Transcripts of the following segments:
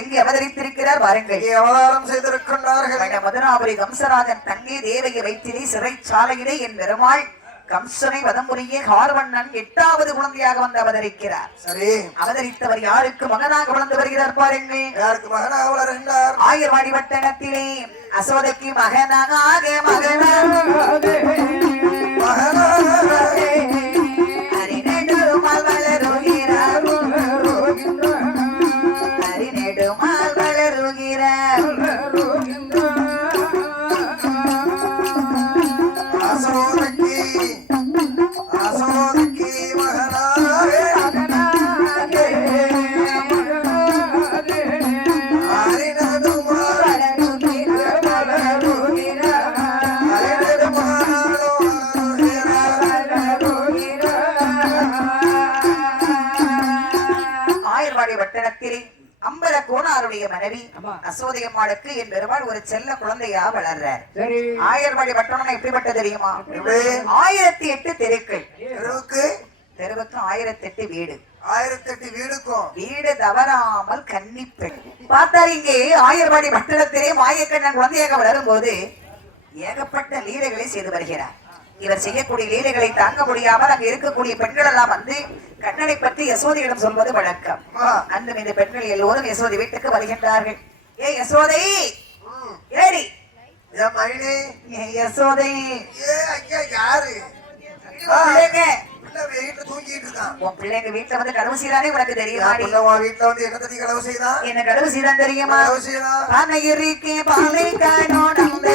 எங்கே அவதரித்திருக்கிறார் பாருங்கள். அவதாரம் செய்திருக்கின்றார்கள். மதுராபுரி கம்சராஜன் தங்கை தேவகி வைத்திரி சிறைச்சாலையிலே என் பெருமாள் கம்சனை வதமுறைய கார்வண்ணன் 8வது குழந்தையாக வந்து அவதரிக்கிறார். சரி, அவதரித்தவர் யாருக்கு மகனாக வளர்ந்து வருகிறார் பாருங்கள். யாருக்கு மகனாக வளர்கிறார்? ஆயர்வாடி வட்டணத்திலே அசோதைக்கு மகனாக மனைவி அசோதையம்மாளுக்கு என் பெருமாள் ஒரு செல்ல குழந்தையா வளர்றார். ஆயர்வாடி பட்டணம் எப்படிப்பட்ட தெரியுமா? 1008 தெருக்கள். தெருவுக்கு 1008 வீடு. 1008 வீடுக்கும் வீடு தவறாமல் கன்னிப்பெண். பார்த்தாரு இங்கே ஆயர்வாடி பட்டணத்திலே மாயக்கண்ணன் குழந்தையாக வளரும் போது ஏகப்பட்ட லீலைகளை செய்து வருகிறார். இவர் செய்யக்கூடிய லீலைகளை தாங்க முடியாமல் அங்க இருக்கக்கூடிய பெண்கள் எல்லாம் வந்து கண்ணனை பற்றி யசோதையிடம் சொல்வது வழக்கம். அந்த இந்த பெண்கள் எல்லோரும் யசோதை வீட்டுக்கு வருகின்றார்கள். ஏ யசோதை, ஏடி யசோதை, பிள்ளைங்க வீட்டுல வந்து கடவு செய்தானே உனக்கு தெரியுமா? வீட்டுல வந்து என்ன தெரியும் கடவு செய்தா? என்ன கடவு செய்தான் தெரியுமா? பானை இருக்கே பாலை காணோ நந்த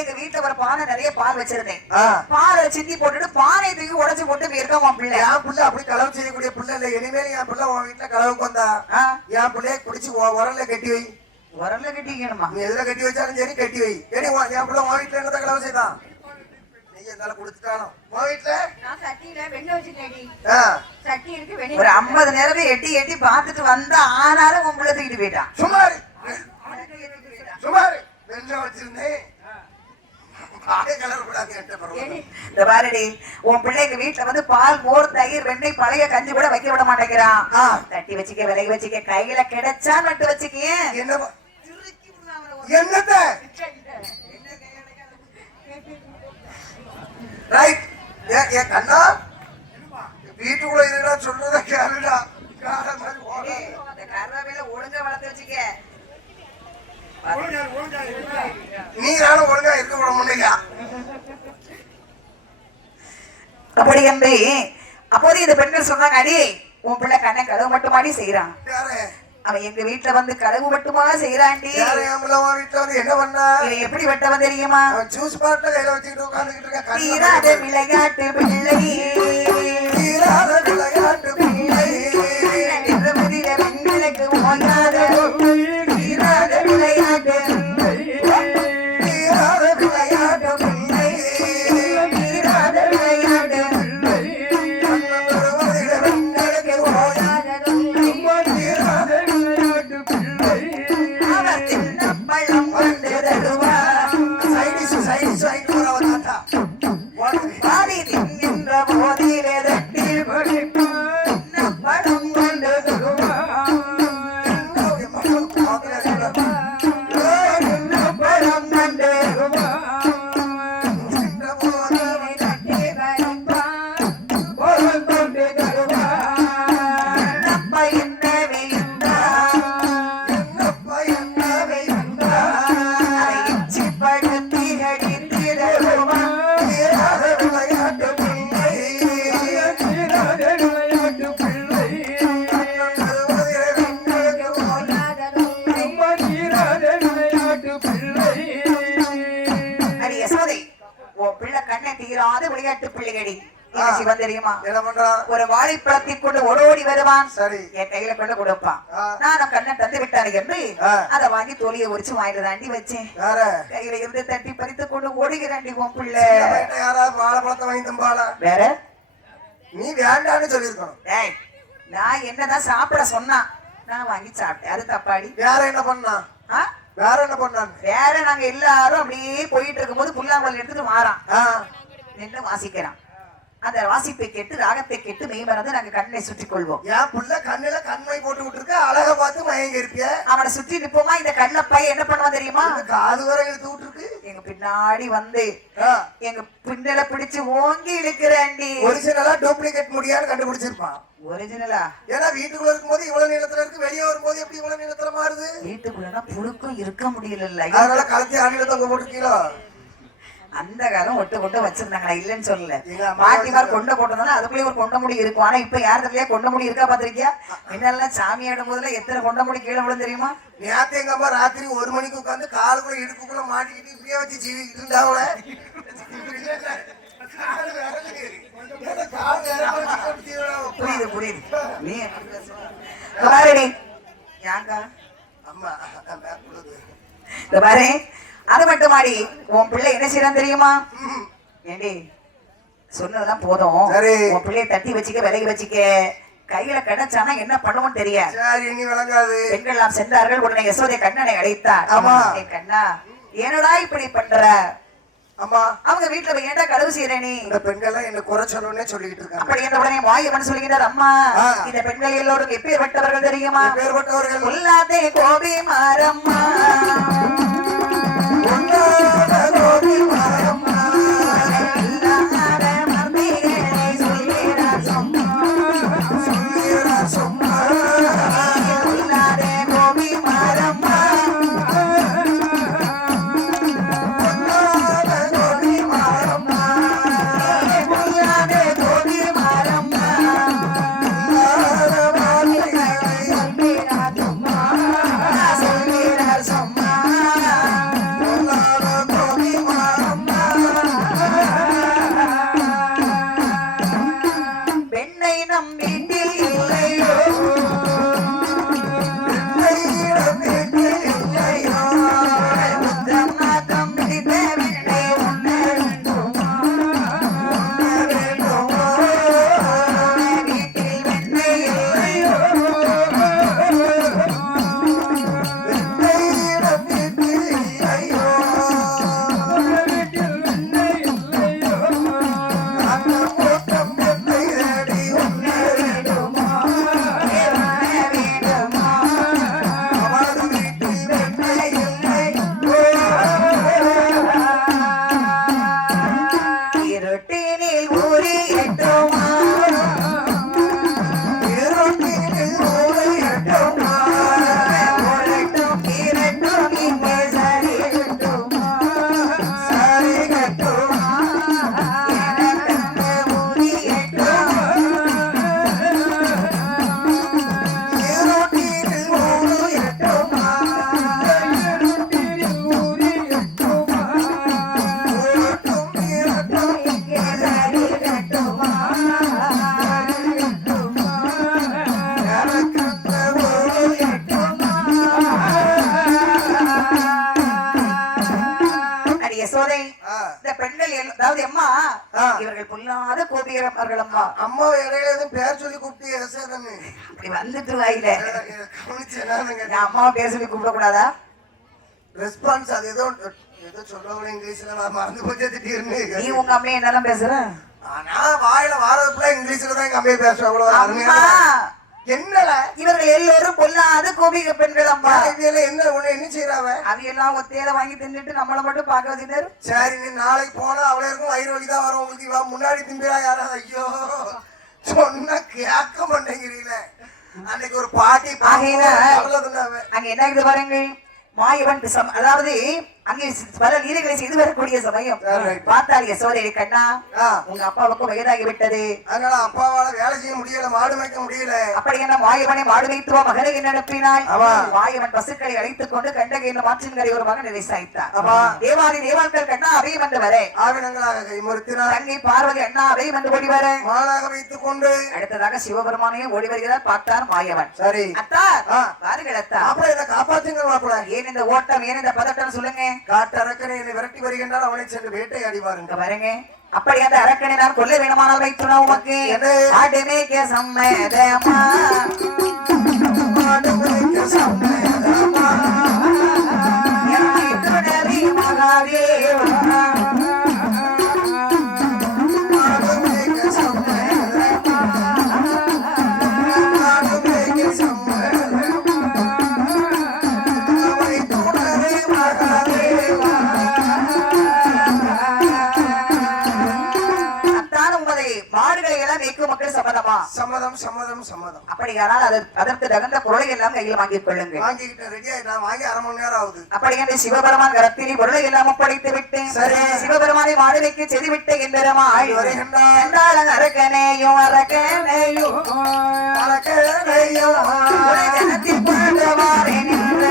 எங்க வீட்டுல ஒரு பானை நிறைய பால் வச்சிருந்தேன். பாலை சிந்தி போட்டுட்டு பானை தூக்கி உடைச்சு போட்டு போயிருக்கான் பிள்ளை. என் பிள்ளை அப்படி களவு செய்யக்கூடிய பிள்ளை இல்ல. இனிமேல் என் பிள்ளை உன் வீட்டுல களவுக்கு வந்தா என் பிள்ளைய குடிச்சு உரல்ல கட்டி வை. உரல்ல கட்டி வைக்கணுமா? நீ எதுல கட்டி வச்சாலும் சரி கட்டி வை. ஏடி என் பிள்ளை உன் வீட்டுல என்னதான் களவு செய்தான்? நீங்க இருந்தாலும் கொடுத்துட்டாலும் உன் வீட்டுல ஒரு 50 நேரமே எட்டி எட்டி பாத்துட்டு வந்தா ஆனாலும் உன் பிள்ளை தூக்கிட்டு போயிட்டான். சுமாரு சுமாரு வெள்ள வச்சிருந்தேன். உன் பிள்ளைக்கு வீட்டுல வந்து பால், மோர், தயிர், வெண்ணெய், பழைய கஞ்சி கூட வைக்க விட மாட்டேங்கிறான். தட்டி வச்சுக்க, விலகி வச்சுக்க, கையில கிடைச்சா நட்டு வச்சுக்க. என்னத்த கண்ணா வீட்டுக்குள்ள இருந்தா சொல்றத கேளுடா. கருவேல ஒழுங்கா வளர்த்து வச்சுக்க. நீ நானும் ஒழுங்கா இருக்க விட முடியா? அப்படி என்று அப்போது இந்த பெண்கள் சொன்னாங்க, அடி உன் பிள்ளை கண்ணை கதவு மட்டுமாடி செய்யறான். அவன் எங்க வீட்டுல வந்து கதவு மட்டுமா செய்யறாண்டி. என்ன பண்ணா எப்படி வெட்டவன் தெரியுமா? ஜூஸ் பாட்டில கையில வச்சுக்கிட்டு உட்கார்ந்துகிட்டு இருக்க. தீராத விளையாட்டு பிள்ளை, தீராத விளையாட்டு பிள்ளை, பெண்களுக்கு ஓயாத தீராத விளையாட்டு, தீராத விளையாட்டு பிள்ளை, தீராத விளையாட்டு பெண்களுக்கு ஓயாத தீராத விளையாட்டு பிள்ளை. அவர் சின்ன பழம் கொண்டு தருவா. சைடிஸ் வாங்கிட்டு போறவன் தாத்தா பாதி தின்கின்ற போதிலே தட்டில் பழம் கொண்டு தருவா. பழம் கொண்டு உன் பிள்ளை கண்ணை தீராத விளையாட்டு பிள்ளைகடி என்ன சிவன் தெரியுமா? என்ன பண்றான்? ஒரு வாழைப்பழத்தை கொண்டு ஓடோடி வருவான். சரி. என் கையில கொண்டு கொடுப்பான். நான் கண்ணை தந்து விட்டானு என்று அதை வாங்கி தோலியை உரிச்சு வாயில தாண்டி வச்சேன். கையில இருந்து தட்டி பறித்து கொண்டு ஓடுகிறாண்டி உன் பிள்ளை. யாராவது வாழைப்பழத்தை வாங்கி தம்பாளா? வேற நீ வேண்டான்னு சொல்லிருக்கணும். ஏய், நான் என்னதான் சாப்பிட சொன்னா நான் வாங்கி சாப்பிட்டேன். அது தப்பாடி. வேற என்ன பண்ணா? வேற என்ன பண்ணாங்க? வேற நாங்க எல்லாரும் அப்படியே போயிட்டு இருக்கும் போது புல்லாங்குழல் எடுத்துட்டு வாரான். நின்று வாசிக்கிறான். அந்த வாசிப்பை கேட்டு ராகத்தை கேட்டு மெய் மறந்து நாங்க கண்ணை சுற்றி கொள்வோம். என் புள்ள கண்ணுல கண்மை போட்டு விட்டுருக்க, அழகா பார்த்து மயங்க இருப்பிய. அவனை சுற்றி நிப்போமா? இந்த கண்ண பையன் என்ன பண்ணுவான் தெரியுமா? காது வரை இழுத்து விட்டுருக்கு. எங்க பின்னாடி வந்து எங்க பின்னல பிடிச்சு ஓங்கி இழுக்கிறாண்டி. ஒரிஜினலா டூப்ளிகேட் முடியான்னு கண்டுபிடிச்சிருப்பான். ஒரிஜினலா? ஏன்னா வீட்டுக்குள்ள இருக்கும்போது இவ்வளவு நீளத்துல இருக்கு, வெளியே வரும்போது எப்படி இவ்வளவு நீளத்துல மாறுது? வீட்டுக்குள்ளனா புழுக்கும் இருக்க முடியல. அதனால கலத்தி ஆணில தொங்க போட்டுருக்கீங்களா? அந்த காலம் ஒட்டு வச்சிருந்தாங்களா? இல்லன்னு சொல்லல. பாட்டிமார் கொண்ட போட்டதால அதுக்குள்ளே ஒரு கொண்ட முடி இருக்கும். ஆனா இப்ப யாருலயே கொண்ட முடி இருக்கா பாத்திருக்கியா? என்னெல்லாம் சாமி ஆடும் போதுல எத்தனை கொண்ட முடி கீழே விழும் தெரியுமா? நேத்து எங்க அம்மா ராத்திரி 1 மணிக்கு உட்காந்து காலுக்குள்ள இடுப்புக்குள்ள மாட்டிக்கிட்டு இப்படியே வச்சு ஜீவிக்கிட்டு இருந்தாவல. புரியுது புரியுது. நீ பாருடி யாங்கா அம்மா இந்த பாரு. அது மட்டும் மாடி உன் பிள்ளை என்ன செய்யறான் தெரியுமா? ஏண்டி சொன்னதெல்லாம் போதும். உன் பிள்ளைய தட்டி வச்சுக்க, விலகி வச்சுக்க. கையில கிடைச்சானா என்ன பண்ணுவோம் தெரியாது. பெண்கள் எல்லாம் சென்றார்கள். உடனே யசோதை கண்ணனை அழைத்தார். கண்ணா ஏனடா இப்படி பண்ற? அம்மா அவங்க வீட்டுல போய் ஏன்டா கழுவு செய்யற நீ? இந்த பெண்கள் என்ன குறை சொல்லணும்னே சொல்லிட்டு இருக்காங்க. அப்படி என்ற உடனே மாயவன் சொல்லுகிறார், அம்மா இந்த பெண்கள் எல்லோரும் எப்பேற்பட்டவர்கள் தெரியுமா? எப்பேற்பட்டவர்கள்? உள்ளாதே கோபி மாரம்மா, கோபி மாரம்மா, இல்லாத மந்திகளை சொல்கிறார் சும்மா, சொல்கிறார் சும்மா. உள்ளாதே கோபி மாரம்மா, அதாவது அம்மா இவர்கள் பொல்லாத கோபிகரர்கள். அம்மா அம்மா இடையில எதுவும் பேர் சொல்லி கூப்பிட்டு அப்படி வந்துட்டு வாயில அம்மாவை பேர் சொல்லி கூப்பிட கூடாதா? ரெஸ்பான்ஸ் அது ஏதோ ஏதோ சொல்றவங்க இங்கிலீஷ்ல மறந்து போச்சு திடீர்னு. நீ உங்க அம்மையை என்னெல்லாம் பேசுற? ஆனா வாயில வாரதுக்குள்ள இங்கிலீஷ்ல தான் எங்க அம்மையை பேசுறேன். அவ்வளவு அருமையா. என்னல இவர்கள் எல்லோரும் பொல்லாத கோபிக பெண்கள். அம்மா என்ன உன்னை என்ன செய்யறாவ? அவையெல்லாம் ஒத்தையில வாங்கி தின்னுட்டு நம்மளை மட்டும் பார்க்க வச்சுட்டாரு. சரி நீ நாளைக்கு போனா அவளே இருக்கும், வயிறு வலிதான் வரும் உங்களுக்கு. இவா முன்னாடி திம்பிரா யாராவது? ஐயோ சொன்னா கேட்க மாட்டேங்கிறீங்கள. அன்னைக்கு ஒரு பாட்டி அங்க என்ன இருக்குது பாருங்க. மாயவன் அதாவது அங்கே பல லீலைகளை செய்து வரக்கூடிய சமயம் பார்த்தார் யசோதை, கண்ணா உங்க அப்பாவுக்கும் வயதாகி விட்டது, அதனால அப்பாவால வேலை செய்ய முடியல, மாடு மேய்க்க முடியல. அப்படி என்ன மாயவனை மாடு வைத்துவா மகனை என்ன அனுப்பினாய்? மாயவன் பசுக்களை அழைத்துக் கொண்டு கண்டகை என்ற மாற்றின்கரை ஒரு மகன் நினைசாய்த்தார். தேவாதி தேவாக்கள் கண்ணா அவை வந்து வர ஆவினங்களாக கைமுறுத்தினார். தங்கை பார்வதி அண்ணா அவை வந்து ஓடி வர மானாக வைத்துக் கொண்டு அடுத்ததாக சிவபெருமானையும் ஓடி வருகிறார். பார்த்தார் மாயவன். சரி அத்தா வாருங்கள் அத்தா, மாப்பிள்ள இதை காப்பாற்றுங்க மாப்பிள்ள. ஏன் இந்த ஓட்டம், ஏன் இந்த பதட்டம் சொல்லுங்க. காட்டரக்கனை என்னை விரட்டி வருகின்றால் அவனை சென்று வேட்டையாடி வாருங்க. பாருங்க, அப்படி அந்த அரக்கனை நான் கொல்ல வேணுமானால் வைத்துனா உமக்கு ஆடுமேக்க சம்மதமா, ஆடுமேக்க சம்மதமா, என்னை துணரி மகாதேவா, ஆடுமேக்க சம்மதமா, ஆடுமேக்க சம்மதமா, அவனை துணரி மகாதேவா. மாடுகளை எல்லாம் மேய்க்கும் மக்கள் சம்மதமா? சம்மதம் சம்மதம் சம்மதம். அப்படியானால் அதற்கு தகுந்த பொருளை எல்லாம் கையில் வாங்கிக் கொள்ளுங்க. வாங்கிக்கிட்ட ரெடி ஆயிட்டா, வாங்கி அரை மணி நேரம் ஆகுது. அப்படி என்று சிவபெருமான் கரத்திலே பொருளை எல்லாம் ஒப்படைத்து விட்டு சிவபெருமானை மாடுவைக்கு செய்து விட்டு எம்பெருமாள் வருகின்றார். அரக்கனையும் அரக்கனையும் அரக்கனையும் ஜனத்தில் கொண்டவாறே நின்று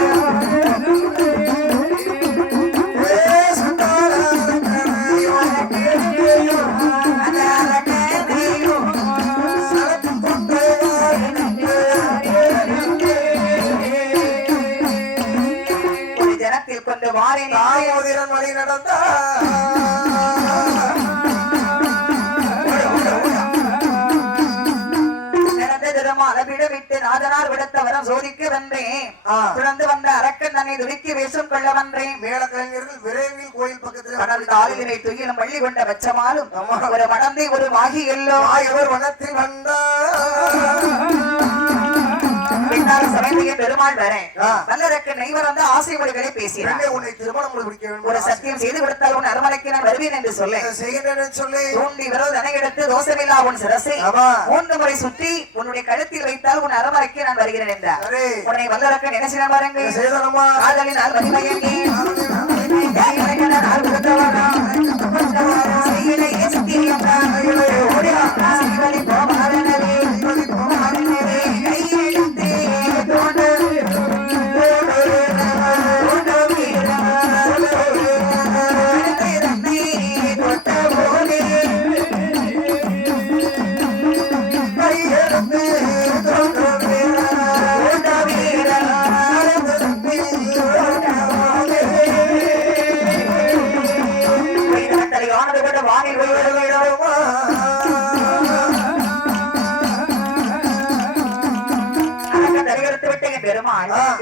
கொண்டு வாரின் வழி நடந்த அளவிடவிட்டு நாதனார் விடுத்த வரம் சோதிக்க வந்தேன். தொடர்ந்து வந்த அரக்கன் தன்னை துடிக்கி வேஷம் கொள்ள வந்தேன். மேல கலைஞர்கள் விரைவில் கோயில் பக்கத்தில் கடந்த ஆளினை துயிலும் பள்ளி கொண்ட பச்சமாலும் ஒரு மடந்தை ஒரு மாகி எல்லோ ஆயவர் வனத்தில் வந்தார். பெருமாள் வரேன் வல்லரக்க நெய்வர் வந்து ஆசை மொழிகளை பேசினார். உன்னை திருமணம் முடிக்க வேண்டும், ஒரு சத்தியம் செய்து விடுத்தால் உன் அரமனைக்கு நான் வருவேன் என்று சொல்ல சொல்லி தூண்டி விரோதனை எடுத்து தோசமில்லா உன் சிரசை 3 முறை சுற்றி உன்னுடைய கழுத்தில் வைத்தால் உன் அரமனைக்கு நான் வருகிறேன் என்றார். உன்னை வல்லரக்க நினைச்சின பாருங்க, காதலினால் வலிமையங்கி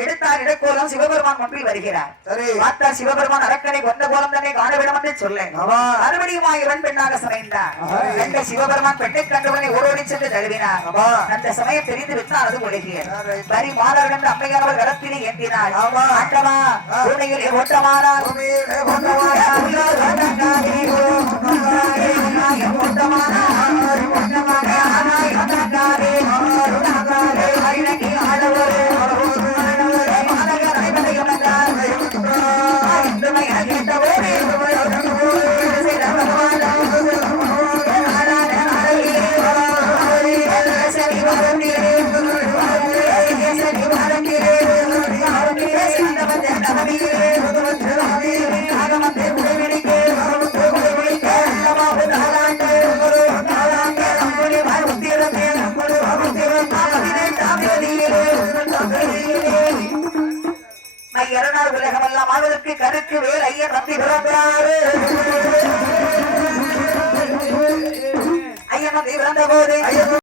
எடுத்தார் இடக்கோலம் சிவபெருமான் முன்பில் வருகிறார். பார்த்தார் சிவபெருமான் அரக்கனை கொண்ட கோலம் தன்னை காண வேண்டும் என்று சொல்ல மறுபடியும் ஆயிரம் பெண்ணாக சமைந்தார். கண்ட சிவபெருமான் பெண்ணை கண்டவனை ஓடோடி சென்று தழுவினார். அந்த சமயம் தெரிந்து விட்டார். அது ஒழுகியர் வரி மாதவர்கள் அம்மையார் அவள் கரத்திலே ஏற்றினார். ஆட்டமா பூனையில் ஓட்டமானார். உலகமெல்லாம் ஆழ்வதற்கு கருக்கு வேல் ஐயன் நம்பி பிறந்தாரு. ஐயன் நம்பி பிறந்த போது